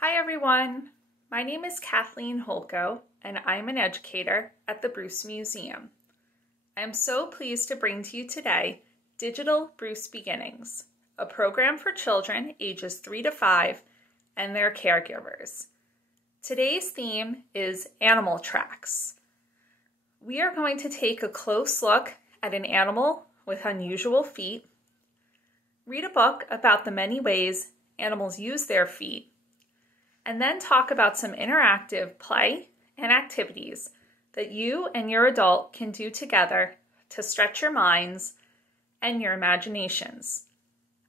Hi everyone, my name is Kathleen Holko and I'm an educator at the Bruce Museum. I am so pleased to bring to you today Digital Bruce Beginnings, a program for children ages 3 to 5 and their caregivers. Today's theme is animal tracks. We are going to take a close look at an animal with unusual feet, read a book about the many ways animals use their feet, and then talk about some interactive play and activities that you and your adult can do together to stretch your minds and your imaginations.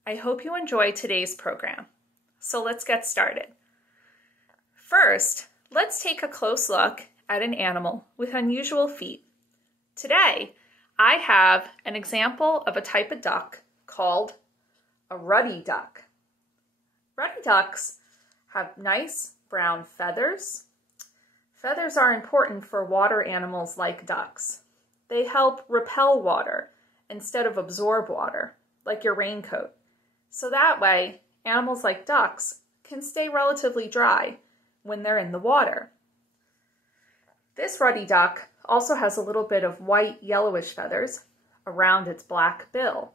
I hope you enjoy today's program. So let's get started. First, let's take a close look at an animal with unusual feet. Today, I have an example of a type of duck called a ruddy duck. Ruddy ducks have nice brown feathers. Feathers are important for water animals like ducks. They help repel water instead of absorb water, like your raincoat. So that way, animals like ducks can stay relatively dry when they're in the water. This ruddy duck also has a little bit of white yellowish feathers around its black bill.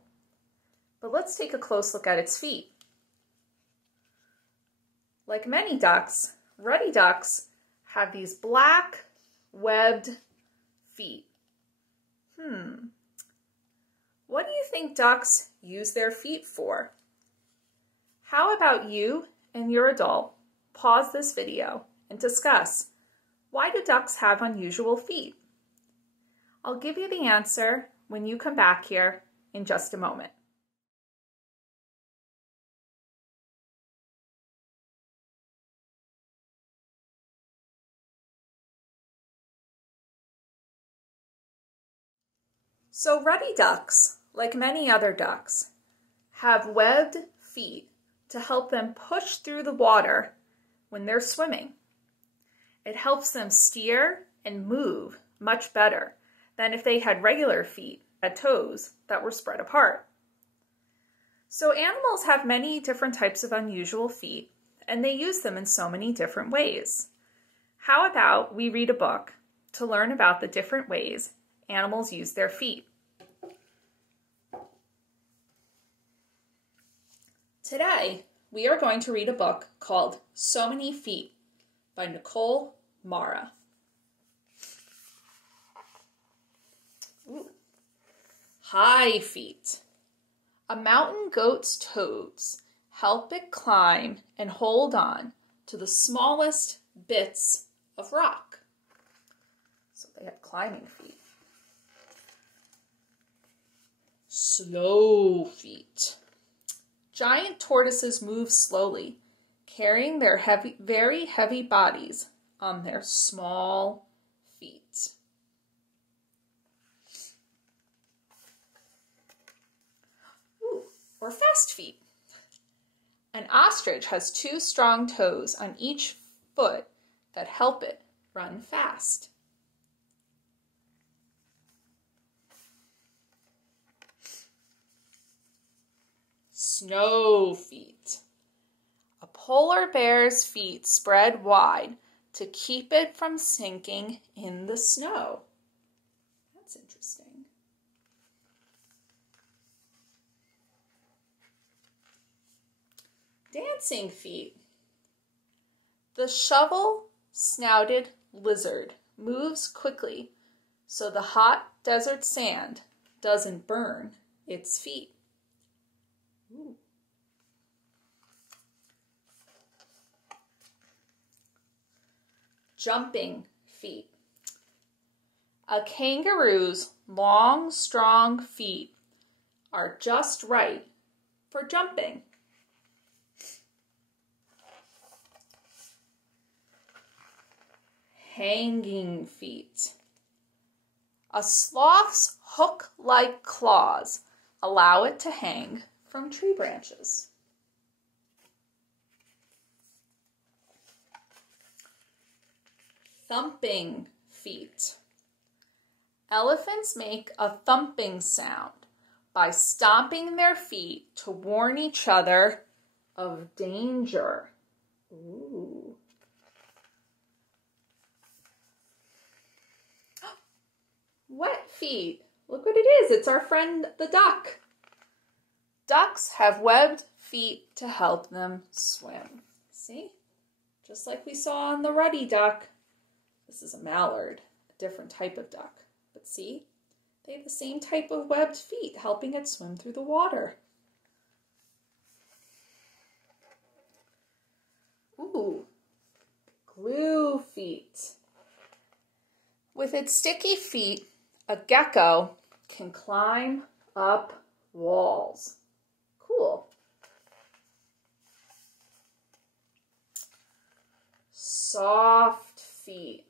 But let's take a close look at its feet. Like many ducks, ruddy ducks have these black, webbed feet. What do you think ducks use their feet for? How about you and your adult pause this video and discuss, why do ducks have unusual feet? I'll give you the answer when you come back here in just a moment. So ruddy ducks, like many other ducks, have webbed feet to help them push through the water when they're swimming. It helps them steer and move much better than if they had regular feet at toes that were spread apart. So animals have many different types of unusual feet, and they use them in so many different ways. How about we read a book to learn about the different ways animals use their feet? Today, we are going to read a book called So Many Feet by Nichole Mara. High feet. A mountain goat's toes help it climb and hold on to the smallest bits of rock. So they have climbing feet. Slow feet. Giant tortoises move slowly, carrying their very heavy bodies on their small feet. Or fast feet. An ostrich has 2 strong toes on each foot that help it run fast. Snow feet. A polar bear's feet spread wide to keep it from sinking in the snow. That's interesting. Dancing feet. The shovel-snouted lizard moves quickly so the hot desert sand doesn't burn its feet. Jumping feet. A kangaroo's long, strong feet are just right for jumping. Hanging feet. A sloth's hook-like claws allow it to hang from tree branches. Thumping feet. Elephants make a thumping sound by stomping their feet to warn each other of danger. Ooh. Wet feet. Look what it is. It's our friend the duck. Ducks have webbed feet to help them swim. See? Just like we saw on the ruddy duck. This is a mallard, a different type of duck. But see? They have the same type of webbed feet, helping it swim through the water. Ooh, glue feet. With its sticky feet, a gecko can climb up walls. Cool. Soft feet.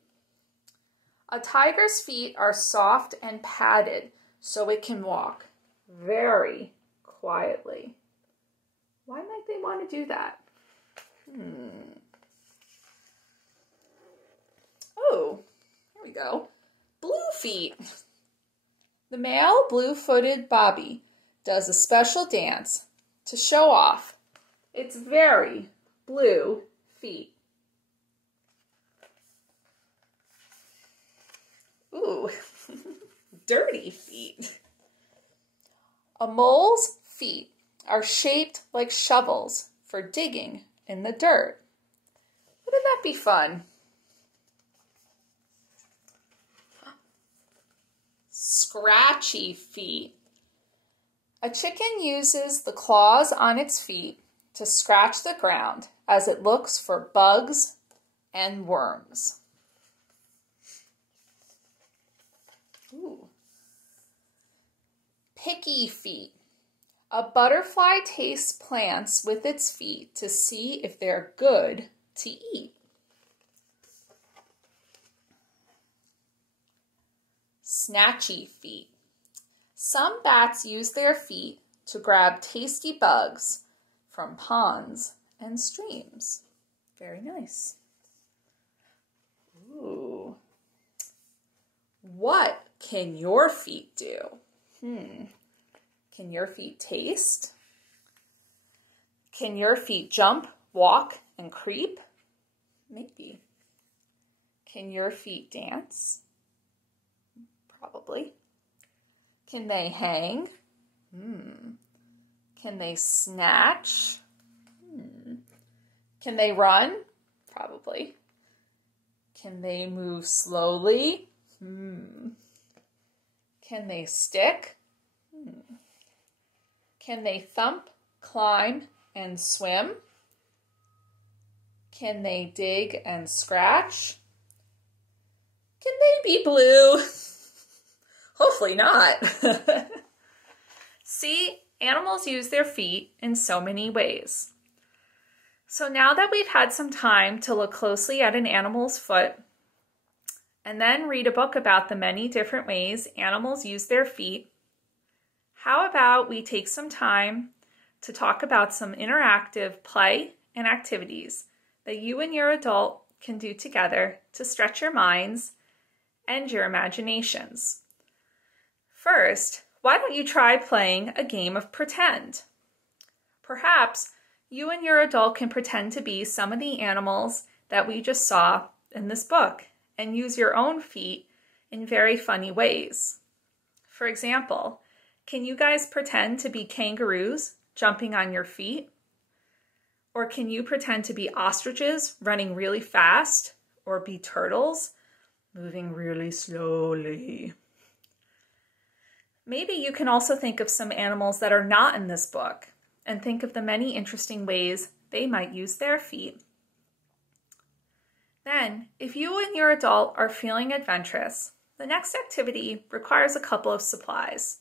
A tiger's feet are soft and padded so it can walk very quietly. Why might they want to do that? Oh, here we go. Blue feet. The male blue-footed bobby does a special dance to show off its very blue feet. Ooh, dirty feet. A mole's feet are shaped like shovels for digging in the dirt. Wouldn't that be fun? Scratchy feet. A chicken uses the claws on its feet to scratch the ground as it looks for bugs and worms. Ooh. Picky feet. A butterfly tastes plants with its feet to see if they're good to eat. Snatchy feet. Some bats use their feet to grab tasty bugs from ponds and streams. Very nice. Ooh. What can your feet do? Can your feet taste? Can your feet jump, walk, and creep? Maybe. Can your feet dance? Probably. Can they hang? Can they snatch? Can they run? Probably. Can they move slowly? Can they stick? Can they thump, climb, and swim? Can they dig and scratch? Can they be blue? Hopefully not. See, animals use their feet in so many ways. So now that we've had some time to look closely at an animal's foot and then read a book about the many different ways animals use their feet, how about we take some time to talk about some interactive play and activities that you and your adult can do together to stretch your minds and your imaginations. First, why don't you try playing a game of pretend? Perhaps you and your adult can pretend to be some of the animals that we just saw in this book and use your own feet in very funny ways. For example, can you guys pretend to be kangaroos jumping on your feet? Or can you pretend to be ostriches running really fast? Or be turtles moving really slowly? Maybe you can also think of some animals that are not in this book and think of the many interesting ways they might use their feet. Then, if you and your adult are feeling adventurous, the next activity requires a couple of supplies.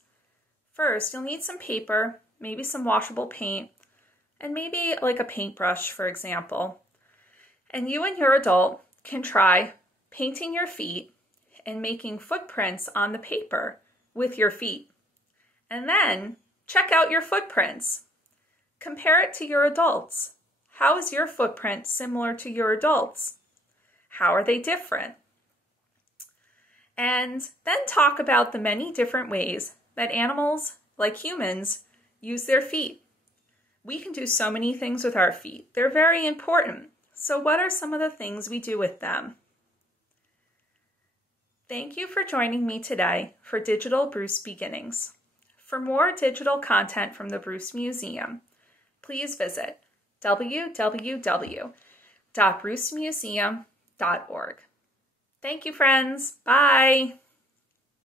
First, you'll need some paper, maybe some washable paint, and maybe like a paintbrush, for example. And you and your adult can try painting your feet and making footprints on the paper with your feet. And then check out your footprints. Compare it to your adults. How is your footprint similar to your adults? How are they different? And then talk about the many different ways that animals, like humans, use their feet. We can do so many things with our feet. They're very important. So what are some of the things we do with them? Thank you for joining me today for Digital Bruce Beginnings. For more digital content from the Bruce Museum, please visit www.brucemuseum.org. Thank you, friends. Bye.